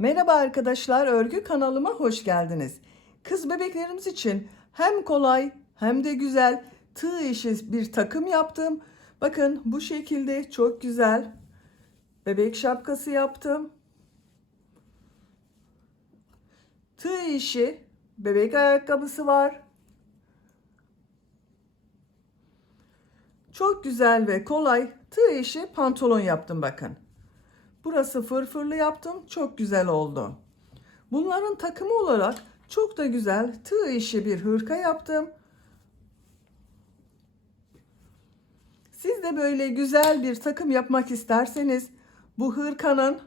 Merhaba arkadaşlar, örgü kanalıma hoş geldiniz. Kız bebeklerimiz için hem kolay hem de güzel tığ işi bir takım yaptım. Bakın bu şekilde çok güzel bebek şapkası yaptım. Tığ işi bebek ayakkabısı var. Çok güzel ve kolay tığ işi pantolon yaptım bakın. Burası fırfırlı yaptım. Çok güzel oldu. Bunların takımı olarak çok da güzel tığ işi bir hırka yaptım. Siz de böyle güzel bir takım yapmak isterseniz bu hırkanın,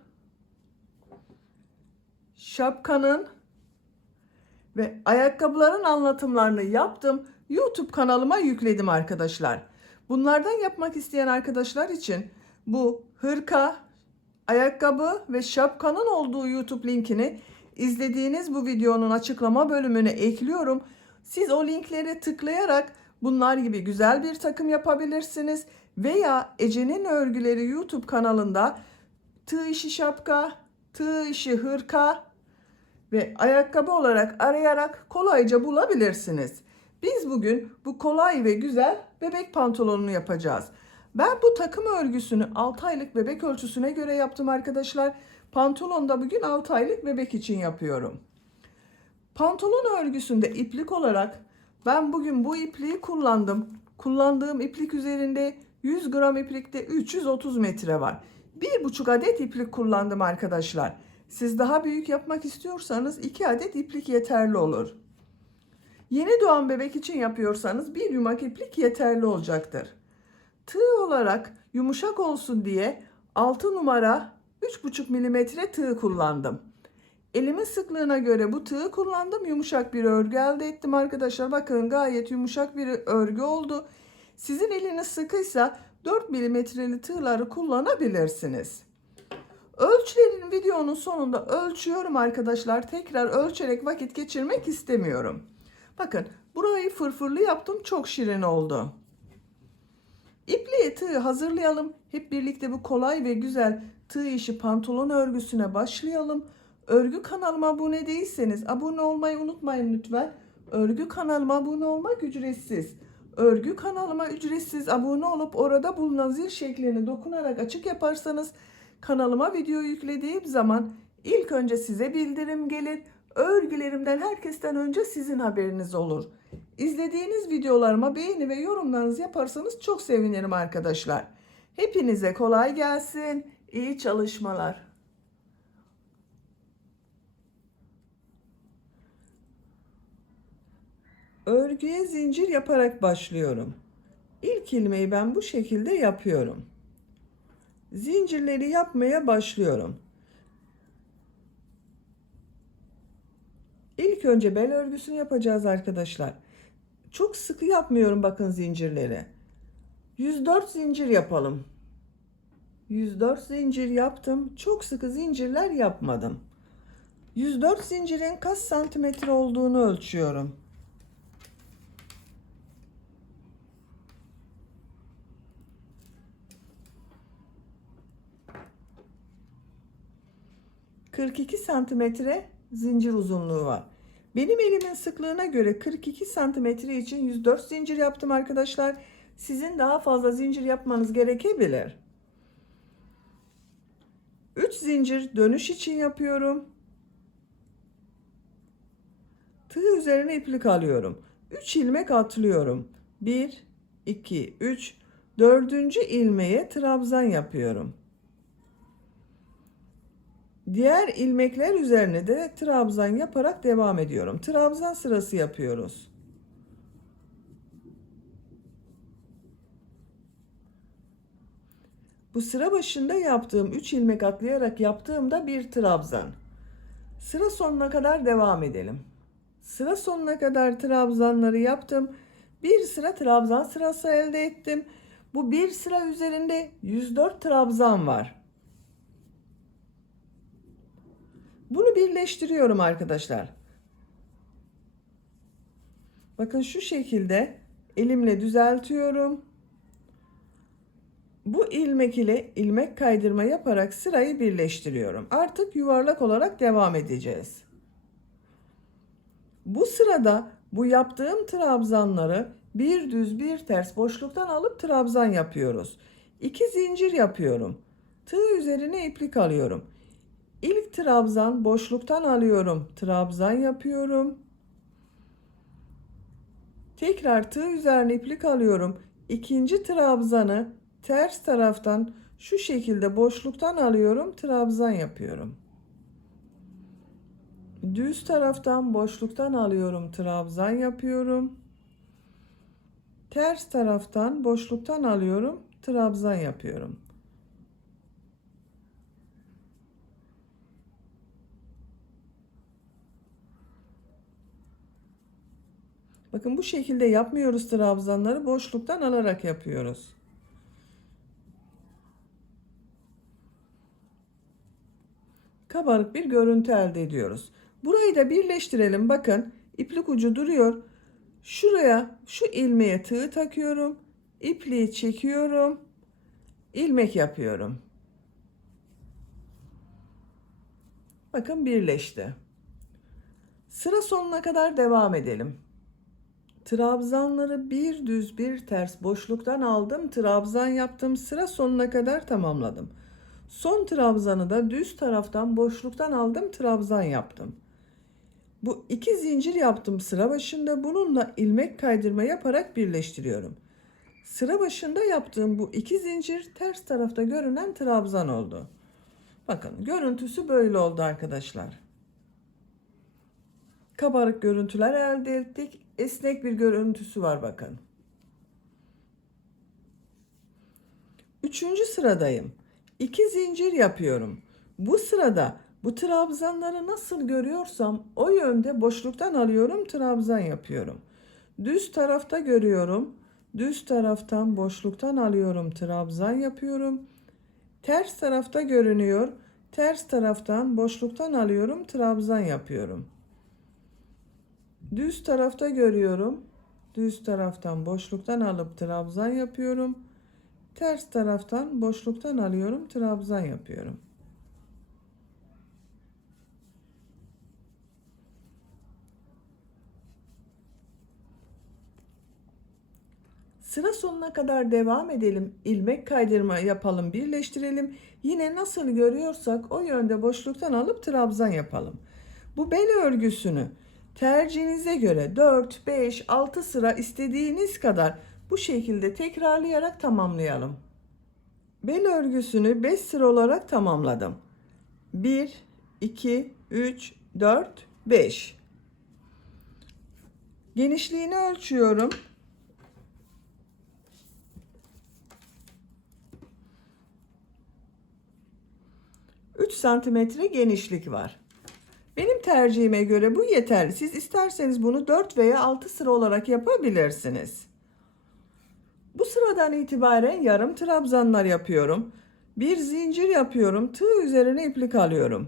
şapkanın ve ayakkabıların anlatımlarını yaptım. YouTube kanalıma yükledim arkadaşlar. Bunlardan yapmak isteyen arkadaşlar için bu hırka, ayakkabı ve şapkanın olduğu YouTube linkini izlediğiniz bu videonun açıklama bölümüne ekliyorum. Siz o linkleri tıklayarak bunlar gibi güzel bir takım yapabilirsiniz. Veya Ece'nin Örgüleri YouTube kanalında tığ işi şapka, tığ işi hırka ve ayakkabı olarak arayarak kolayca bulabilirsiniz. Biz bugün bu kolay ve güzel bebek pantolonunu yapacağız. Ben bu takım örgüsünü 6 aylık bebek ölçüsüne göre yaptım arkadaşlar. Pantolonu da bugün 6 aylık bebek için yapıyorum. Pantolon örgüsünde iplik olarak ben bugün bu ipliği kullandım. Kullandığım iplik üzerinde 100 gram iplikte 330 metre var. 1,5 adet iplik kullandım arkadaşlar. Siz daha büyük yapmak istiyorsanız 2 adet iplik yeterli olur. Yeni doğan bebek için yapıyorsanız bir yumak iplik yeterli olacaktır. Tığ olarak yumuşak olsun diye 6 numara 3,5 milimetre tığ kullandım. Elimin sıklığına göre bu tığı kullandım. Yumuşak bir örgü elde ettim arkadaşlar. Bakın gayet yumuşak bir örgü oldu. Sizin eliniz sıkıysa 4 milimetreli tığları kullanabilirsiniz. Ölçülerin videonun sonunda ölçüyorum arkadaşlar. Tekrar ölçerek vakit geçirmek istemiyorum. Bakın burayı fırfırlı yaptım. Çok şirin oldu. İpliği tığı hazırlayalım. Hep birlikte bu kolay ve güzel tığ işi pantolon örgüsüne başlayalım. Örgü kanalıma abone değilseniz abone olmayı unutmayın lütfen. Örgü kanalıma abone olmak ücretsiz. Örgü kanalıma ücretsiz abone olup orada bulunan zil şeklini dokunarak açık yaparsanız kanalıma video yüklediğim zaman ilk önce size bildirim gelir. Örgülerimden herkesten önce sizin haberiniz olur. İzlediğiniz videolarıma beğeni ve yorumlarınızı yaparsanız çok sevinirim arkadaşlar. Hepinize kolay gelsin. İyi çalışmalar. Örgüye zincir yaparak başlıyorum. İlk ilmeği ben bu şekilde yapıyorum. Zincirleri yapmaya başlıyorum. İlk önce bel örgüsünü yapacağız arkadaşlar. Çok sıkı yapmıyorum bakın zincirleri. 104 zincir yapalım. 104 zincir yaptım. Çok sıkı zincirler yapmadım. 104 zincirin kaç santimetre olduğunu ölçüyorum. ...42 santimetre zincir uzunluğu var. Benim elimin sıklığına göre 42 santimetre için 104 zincir yaptım arkadaşlar. Sizin daha fazla zincir yapmanız gerekebilir. 3 zincir dönüş için yapıyorum. Tığ üzerine iplik alıyorum. 3 ilmek atlıyorum. 1, 2, 3, 4. ilmeğe trabzan yapıyorum. Diğer ilmekler üzerine de trabzan yaparak devam ediyorum. Trabzan sırası yapıyoruz. Bu sıra başında yaptığım 3 ilmek atlayarak yaptığımda bir trabzan. Sıra sonuna kadar devam edelim. Sıra sonuna kadar trabzanları yaptım. Bir sıra trabzan sırası elde ettim. Bu bir sıra üzerinde 104 trabzan var. Bunu birleştiriyorum arkadaşlar. Bakın şu şekilde elimle düzeltiyorum. Bu ilmek ile ilmek kaydırma yaparak sırayı birleştiriyorum. Artık yuvarlak olarak devam edeceğiz. Bu sırada bu yaptığım trabzanları bir düz bir ters boşluktan alıp trabzan yapıyoruz. 2 zincir yapıyorum. Tığ üzerine iplik alıyorum. İlk trabzan boşluktan alıyorum. Trabzan yapıyorum. Tekrar tığ üzerine iplik alıyorum. İkinci trabzanı ters taraftan şu şekilde boşluktan alıyorum. Trabzan yapıyorum. Düz taraftan boşluktan alıyorum. Trabzan yapıyorum. Ters taraftan boşluktan alıyorum. Trabzan yapıyorum. Bakın bu şekilde yapmıyoruz, trabzanları boşluktan alarak yapıyoruz. Kabarık bir görüntü elde ediyoruz. Burayı da birleştirelim. Bakın iplik ucu duruyor. Şuraya şu ilmeğe tığ takıyorum. İpliği çekiyorum. İlmek yapıyorum. Bakın birleşti. Sıra sonuna kadar devam edelim. Trabzanları bir düz bir ters boşluktan aldım. Trabzan yaptım. Sıra sonuna kadar tamamladım. Son trabzanı da düz taraftan boşluktan aldım. Trabzan yaptım. Bu 2 zincir yaptım sıra başında. Bununla ilmek kaydırma yaparak birleştiriyorum. Sıra başında yaptığım bu 2 zincir ters tarafta görünen trabzan oldu. Bakın görüntüsü böyle oldu arkadaşlar. Kabarık görüntüler elde ettik. Esnek bir görüntüsü var bakın. 3. sıradayım. 2 zincir yapıyorum. Bu sırada bu trabzanları nasıl görüyorsam o yönde boşluktan alıyorum, trabzan yapıyorum. Düz tarafta görüyorum. Düz taraftan boşluktan alıyorum, trabzan yapıyorum. Ters tarafta görünüyor. Ters taraftan boşluktan alıyorum, trabzan yapıyorum. Düz tarafta görüyorum. Düz taraftan boşluktan alıp trabzan yapıyorum. Ters taraftan boşluktan alıyorum, trabzan yapıyorum. Sıra sonuna kadar devam edelim. İlmek kaydırma yapalım, birleştirelim. Yine nasıl görüyorsak o yönde boşluktan alıp trabzan yapalım. Bu bel örgüsünü tercihinize göre 4, 5, 6 sıra istediğiniz kadar bu şekilde tekrarlayarak tamamlayalım. Bel örgüsünü 5 sıra olarak tamamladım. 1, 2, 3, 4, 5. Genişliğini ölçüyorum. 3 santimetre genişlik var. Benim tercihime göre bu yeterli. Siz isterseniz bunu 4 veya 6 sıra olarak yapabilirsiniz. Bu sıradan itibaren yarım trabzanlar yapıyorum. Bir zincir yapıyorum. Tığ üzerine iplik alıyorum.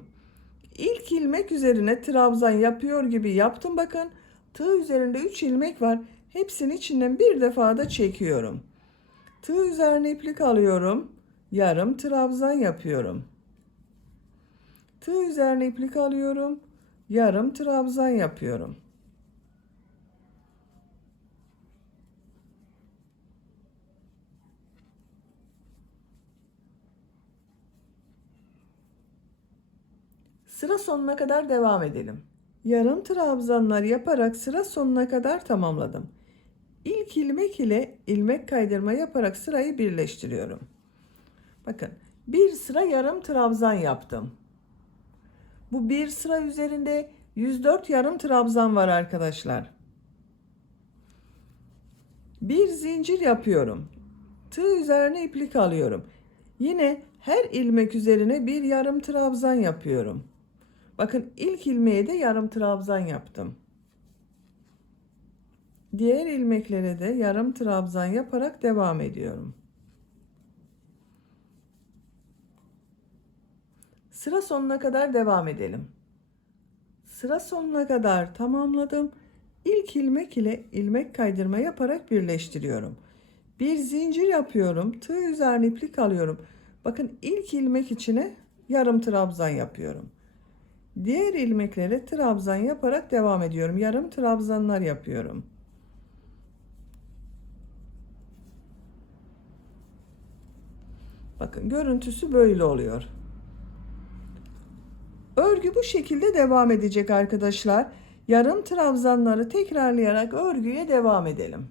İlk ilmek üzerine trabzan yapıyor gibi yaptım bakın. Tığ üzerinde 3 ilmek var. Hepsinin içinden bir defa da çekiyorum. Tığ üzerine iplik alıyorum. Yarım trabzan yapıyorum. Tığ üzerine iplik alıyorum. Yarım trabzan yapıyorum. Sıra sonuna kadar devam edelim. Yarım trabzanlar yaparak sıra sonuna kadar tamamladım. İlk ilmek ile ilmek kaydırma yaparak sırayı birleştiriyorum. Bakın bir sıra yarım trabzan yaptım. Bu bir sıra üzerinde 104 yarım trabzan var arkadaşlar. Bir zincir yapıyorum. Tığ üzerine iplik alıyorum. Yine her ilmek üzerine bir yarım trabzan yapıyorum. Bakın ilk ilmeğe de yarım trabzan yaptım. Diğer ilmeklere de yarım trabzan yaparak devam ediyorum. Sıra sonuna kadar devam edelim. Sıra sonuna kadar tamamladım. İlk ilmek ile ilmek kaydırma yaparak birleştiriyorum. Bir zincir yapıyorum. Tığ üzerine iplik alıyorum. Bakın ilk ilmek içine yarım trabzan yapıyorum. Diğer ilmeklere trabzan yaparak devam ediyorum. Yarım trabzanlar yapıyorum. Bakın görüntüsü böyle oluyor. Örgü bu şekilde devam edecek arkadaşlar. Yarım trabzanları tekrarlayarak örgüye devam edelim.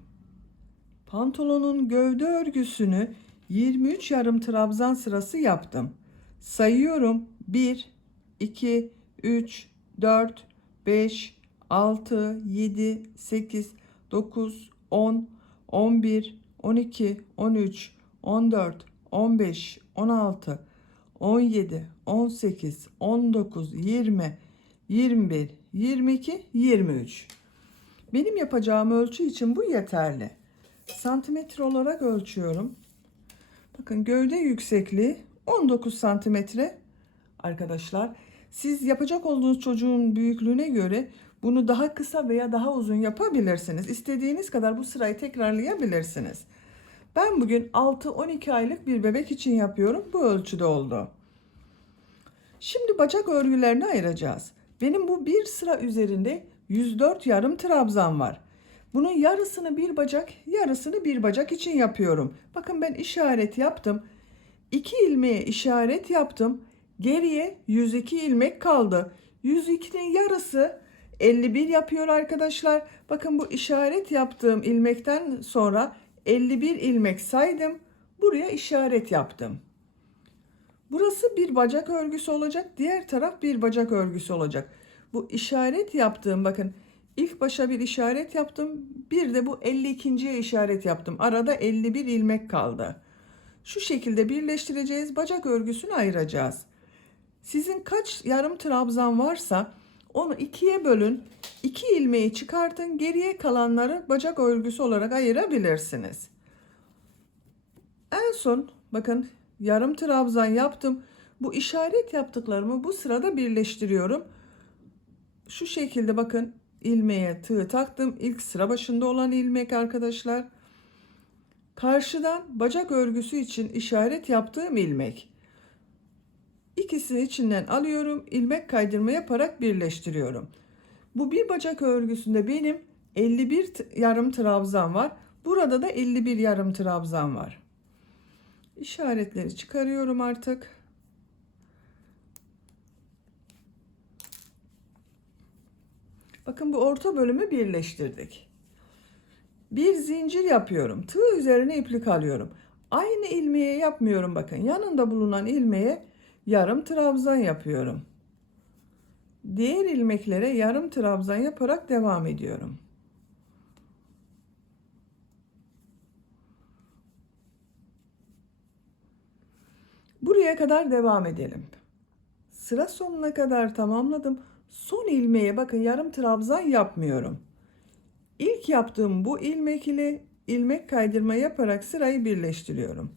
Pantolonun gövde örgüsünü 23 yarım trabzan sırası yaptım. Sayıyorum: 1, 2, 3, 4, 5, 6, 7, 8, 9, 10, 11, 12, 13, 14, 15, 16, 17, 18, 19, 20, 21, 22, 23. Benim yapacağım ölçü için bu yeterli. Santimetre olarak ölçüyorum. Bakın gövde yüksekliği 19 santimetre arkadaşlar. Siz yapacak olduğunuz çocuğun büyüklüğüne göre bunu daha kısa veya daha uzun yapabilirsiniz. İstediğiniz kadar bu sırayı tekrarlayabilirsiniz. Ben bugün 6-12 aylık bir bebek için yapıyorum. Bu ölçüde oldu. Şimdi bacak örgülerini ayıracağız. Benim bu bir sıra üzerinde 104 yarım trabzan var. Bunun yarısını bir bacak, yarısını bir bacak için yapıyorum. Bakın ben işaret yaptım. 2 ilmeğe işaret yaptım. Geriye 102 ilmek kaldı. 102'nin yarısı 51 yapıyor arkadaşlar. Bakın bu işaret yaptığım ilmekten sonra 51 ilmek saydım. Buraya işaret yaptım. Burası bir bacak örgüsü olacak. Diğer taraf bir bacak örgüsü olacak. Bu işaret yaptığım, bakın ilk başa bir işaret yaptım. Bir de bu 52.'ye işaret yaptım. Arada 51 ilmek kaldı. Şu şekilde birleştireceğiz. Bacak örgüsünü ayıracağız. Sizin kaç yarım trabzan varsa onu ikiye bölün. 2 ilmeği çıkartın. Geriye kalanları bacak örgüsü olarak ayırabilirsiniz. En son bakın yarım trabzan yaptım. Bu işaret yaptıklarımı bu sırada birleştiriyorum. Şu şekilde bakın ilmeğe tığ taktım. İlk sıra başında olan ilmek arkadaşlar. Karşıdan bacak örgüsü için işaret yaptığım ilmek. İkisini içinden alıyorum. İlmek kaydırma yaparak birleştiriyorum. Bu bir bacak örgüsünde benim 51 yarım trabzan var. Burada da 51 yarım trabzan var. İşaretleri çıkarıyorum artık. Bakın bu orta bölümü birleştirdik. Bir zincir yapıyorum. Tığ üzerine iplik alıyorum. Aynı ilmeğe yapmıyorum bakın. Yanında bulunan ilmeğe yarım trabzan yapıyorum. Diğer ilmeklere yarım trabzan yaparak devam ediyorum. Buraya kadar devam edelim. Sıra sonuna kadar tamamladım. Son ilmeğe bakın yarım trabzan yapmıyorum. İlk yaptığım bu ilmek ile ilmek kaydırma yaparak sırayı birleştiriyorum.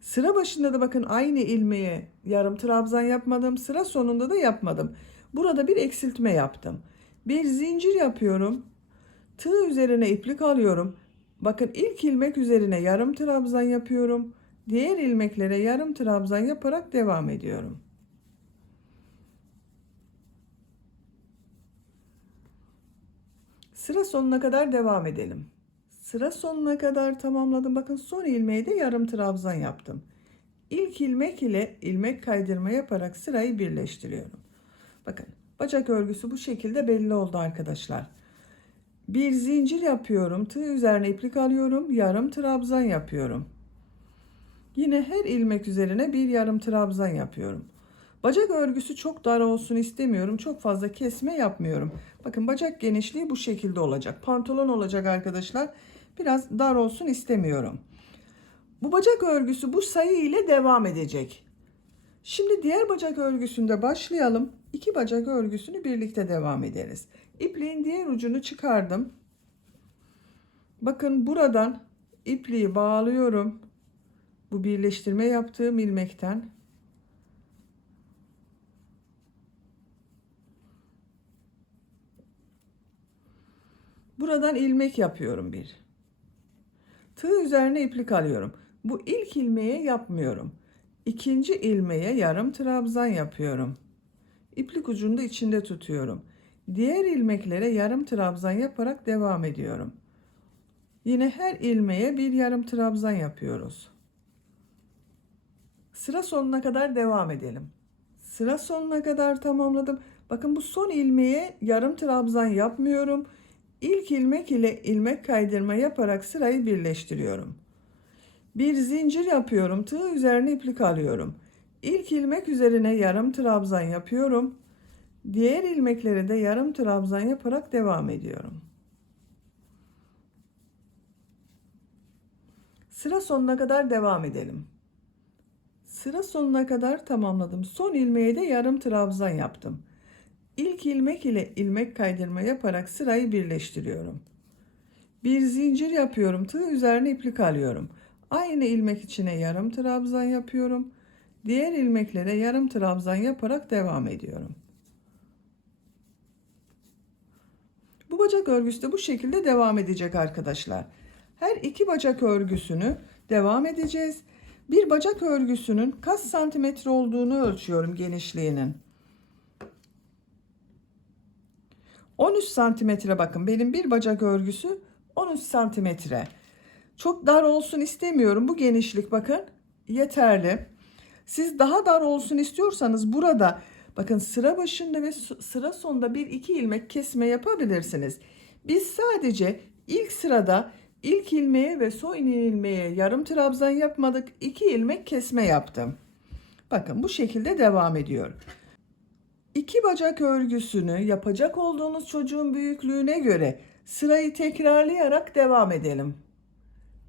Sıra başında da bakın aynı ilmeğe yarım trabzan yapmadım. Sıra sonunda da yapmadım. Burada bir eksiltme yaptım. Bir zincir yapıyorum. Tığ üzerine iplik alıyorum. Bakın ilk ilmek üzerine yarım trabzan yapıyorum. Diğer ilmeklere yarım trabzan yaparak devam ediyorum. Sıra sonuna kadar devam edelim. Sıra sonuna kadar tamamladım. Bakın son ilmeğe de yarım trabzan yaptım. İlk ilmek ile ilmek kaydırma yaparak sırayı birleştiriyorum. Bakın bacak örgüsü bu şekilde belli oldu arkadaşlar. Bir zincir yapıyorum. Tığ üzerine iplik alıyorum. Yarım trabzan yapıyorum. Yine her ilmek üzerine bir yarım trabzan yapıyorum. Bacak örgüsü çok dar olsun istemiyorum. Çok fazla kesme yapmıyorum. Bakın bacak genişliği bu şekilde olacak. Pantolon olacak arkadaşlar. Biraz dar olsun istemiyorum. Bu bacak örgüsü bu sayı ile devam edecek. Şimdi diğer bacak örgüsünde başlayalım. İki bacak örgüsünü birlikte devam ederiz. İpliğin diğer ucunu çıkardım. Bakın buradan ipliği bağlıyorum. Bu birleştirme yaptığım ilmekten. Buradan ilmek yapıyorum bir. Tığ üzerine iplik alıyorum. Bu ilk ilmeğe yapmıyorum. İkinci ilmeğe yarım trabzan yapıyorum. İplik ucunu da içinde tutuyorum. Diğer ilmeklere yarım trabzan yaparak devam ediyorum. Yine her ilmeğe bir yarım trabzan yapıyoruz. Sıra sonuna kadar devam edelim. Sıra sonuna kadar tamamladım. Bakın bu son ilmeğe yarım trabzan yapmıyorum. İlk ilmek ile ilmek kaydırma yaparak sırayı birleştiriyorum. Bir zincir yapıyorum. Tığ üzerine iplik alıyorum. İlk ilmek üzerine yarım trabzan yapıyorum. Diğer ilmeklere de yarım trabzan yaparak devam ediyorum. Sıra sonuna kadar devam edelim. Sıra sonuna kadar tamamladım. Son ilmeğe de yarım trabzan yaptım. İlk ilmek ile ilmek kaydırma yaparak sırayı birleştiriyorum. Bir zincir yapıyorum. Tığ üzerine iplik alıyorum. Aynı ilmek içine yarım trabzan yapıyorum. Diğer ilmeklere yarım trabzan yaparak devam ediyorum. Bu bacak örgüsü de bu şekilde devam edecek arkadaşlar. Her iki bacak örgüsünü devam edeceğiz. Bir bacak örgüsünün kaç santimetre olduğunu ölçüyorum genişliğinin. 13 santimetre, bakın benim bir bacak örgüsü 13 santimetre. Çok dar olsun istemiyorum. Bu genişlik bakın yeterli. Siz daha dar olsun istiyorsanız burada bakın sıra başında ve sıra sonunda bir iki ilmek kesme yapabilirsiniz. Biz sadece ilk sırada ilk ilmeğe ve son ilmeğe yarım trabzan yapmadık. 2 ilmek kesme yaptım. Bakın bu şekilde devam ediyor. İki bacak örgüsünü yapacak olduğunuz çocuğun büyüklüğüne göre sırayı tekrarlayarak devam edelim.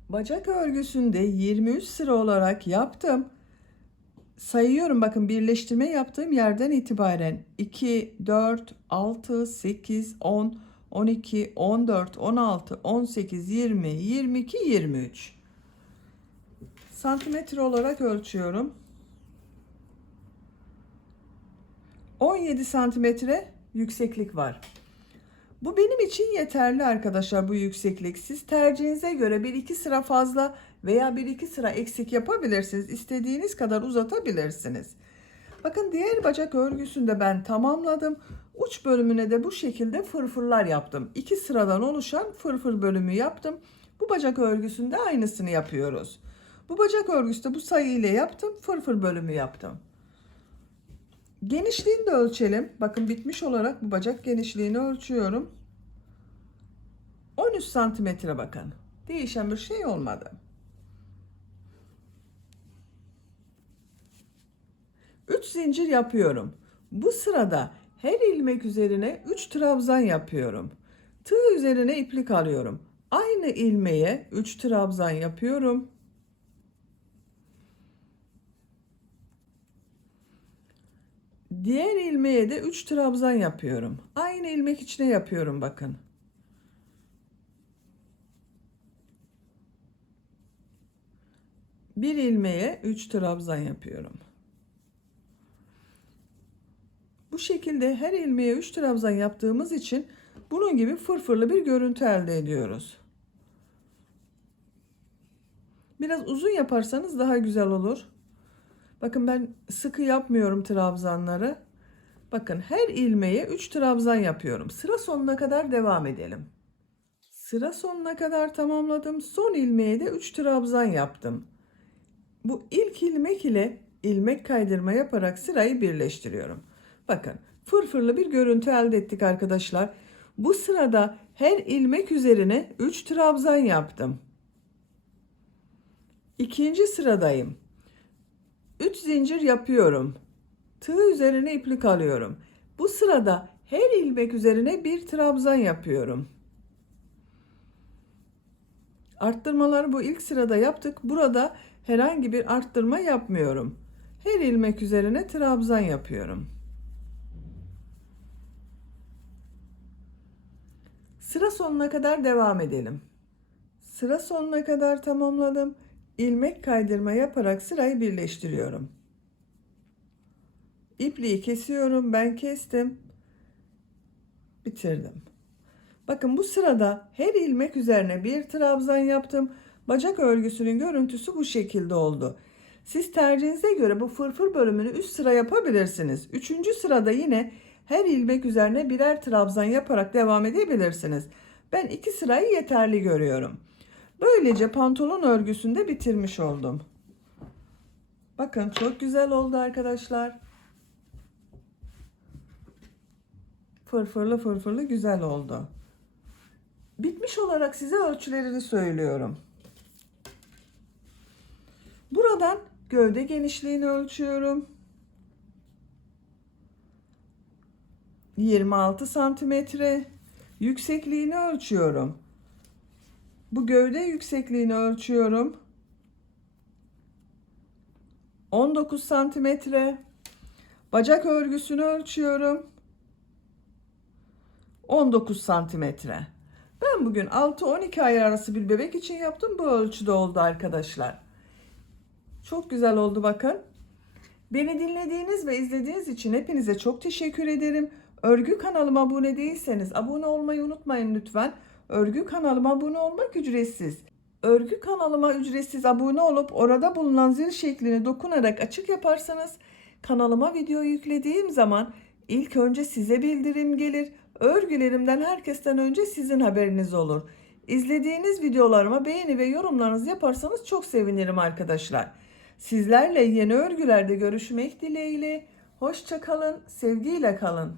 Bacak örgüsünde 23 sıra olarak yaptım. Sayıyorum, bakın birleştirme yaptığım yerden itibaren 2, 4, 6, 8, 10, 12, 14, 16, 18, 20, 22, 23. Santimetre olarak ölçüyorum. 17 santimetre yükseklik var. Bu benim için yeterli arkadaşlar, bu yükseklik. Siz tercihinize göre bir iki sıra fazla veya bir iki sıra eksik yapabilirsiniz. İstediğiniz kadar uzatabilirsiniz. Bakın diğer bacak örgüsünde ben tamamladım. Uç bölümüne de bu şekilde fırfırlar yaptım. 2 sıradan oluşan fırfır bölümü yaptım. Bu bacak örgüsünde aynısını yapıyoruz. Bu bacak örgüsünde bu sayı ile yaptım. Fırfır bölümü yaptım. Genişliğini de ölçelim. Bakın bitmiş olarak bu bacak genişliğini ölçüyorum. 13 santimetre bakın. Değişen bir şey olmadı. 3 zincir yapıyorum. Bu sırada her ilmek üzerine 3 trabzan yapıyorum. Tığ üzerine iplik alıyorum. Aynı ilmeğe 3 trabzan yapıyorum. Diğer ilmeğe de 3 trabzan yapıyorum. Aynı ilmek içine yapıyorum bakın. Bir ilmeğe 3 trabzan yapıyorum. Bu şekilde her ilmeğe 3 trabzan yaptığımız için bunun gibi fırfırlı bir görüntü elde ediyoruz. Biraz uzun yaparsanız daha güzel olur. Bakın ben sıkı yapmıyorum trabzanları. Bakın her ilmeğe 3 trabzan yapıyorum. Sıra sonuna kadar devam edelim. Sıra sonuna kadar tamamladım. Son ilmeğe de 3 trabzan yaptım. Bu ilk ilmek ile ilmek kaydırma yaparak sırayı birleştiriyorum. Bakın fırfırlı bir görüntü elde ettik arkadaşlar. Bu sırada her ilmek üzerine 3 trabzan yaptım. İkinci sıradayım. 3 zincir yapıyorum. Tığ üzerine iplik alıyorum. Bu sırada her ilmek üzerine bir trabzan yapıyorum. Arttırmaları bu ilk sırada yaptık. Burada herhangi bir arttırma yapmıyorum. Her ilmek üzerine trabzan yapıyorum. Sıra sonuna kadar devam edelim. Sıra sonuna kadar tamamladım. İlmek kaydırma yaparak sırayı birleştiriyorum. İpliği kesiyorum. Ben kestim. Bitirdim. Bakın bu sırada her ilmek üzerine bir trabzan yaptım. Bacak örgüsünün görüntüsü bu şekilde oldu. Siz tercihinize göre bu fırfır bölümünü üst sıra yapabilirsiniz. Üçüncü sırada yine her ilmek üzerine birer trabzan yaparak devam edebilirsiniz. Ben 2 sırayı yeterli görüyorum. Böylece pantolon örgüsünü de bitirmiş oldum. Bakın çok güzel oldu arkadaşlar. Fırfırlı fırfırlı güzel oldu. Bitmiş olarak size ölçülerini söylüyorum. Buradan gövde genişliğini ölçüyorum. 26 santimetre. Yüksekliğini ölçüyorum. Bu gövde yüksekliğini ölçüyorum. 19 santimetre. Bacak örgüsünü ölçüyorum. 19 santimetre. Ben bugün 6-12 ay arası bir bebek için yaptım. Bu ölçüde oldu arkadaşlar. Çok güzel oldu bakın. Beni dinlediğiniz ve izlediğiniz için hepinize çok teşekkür ederim. Örgü kanalıma abone değilseniz abone olmayı unutmayın lütfen. Örgü kanalıma abone olmak ücretsiz. Örgü kanalıma ücretsiz abone olup orada bulunan zil şeklini dokunarak açık yaparsanız kanalıma video yüklediğim zaman ilk önce size bildirim gelir. Örgülerimden herkesten önce sizin haberiniz olur. İzlediğiniz videolarıma beğeni ve yorumlarınızı yaparsanız çok sevinirim arkadaşlar. Sizlerle yeni örgülerde görüşmek dileğiyle. Hoşça kalın, sevgiyle kalın.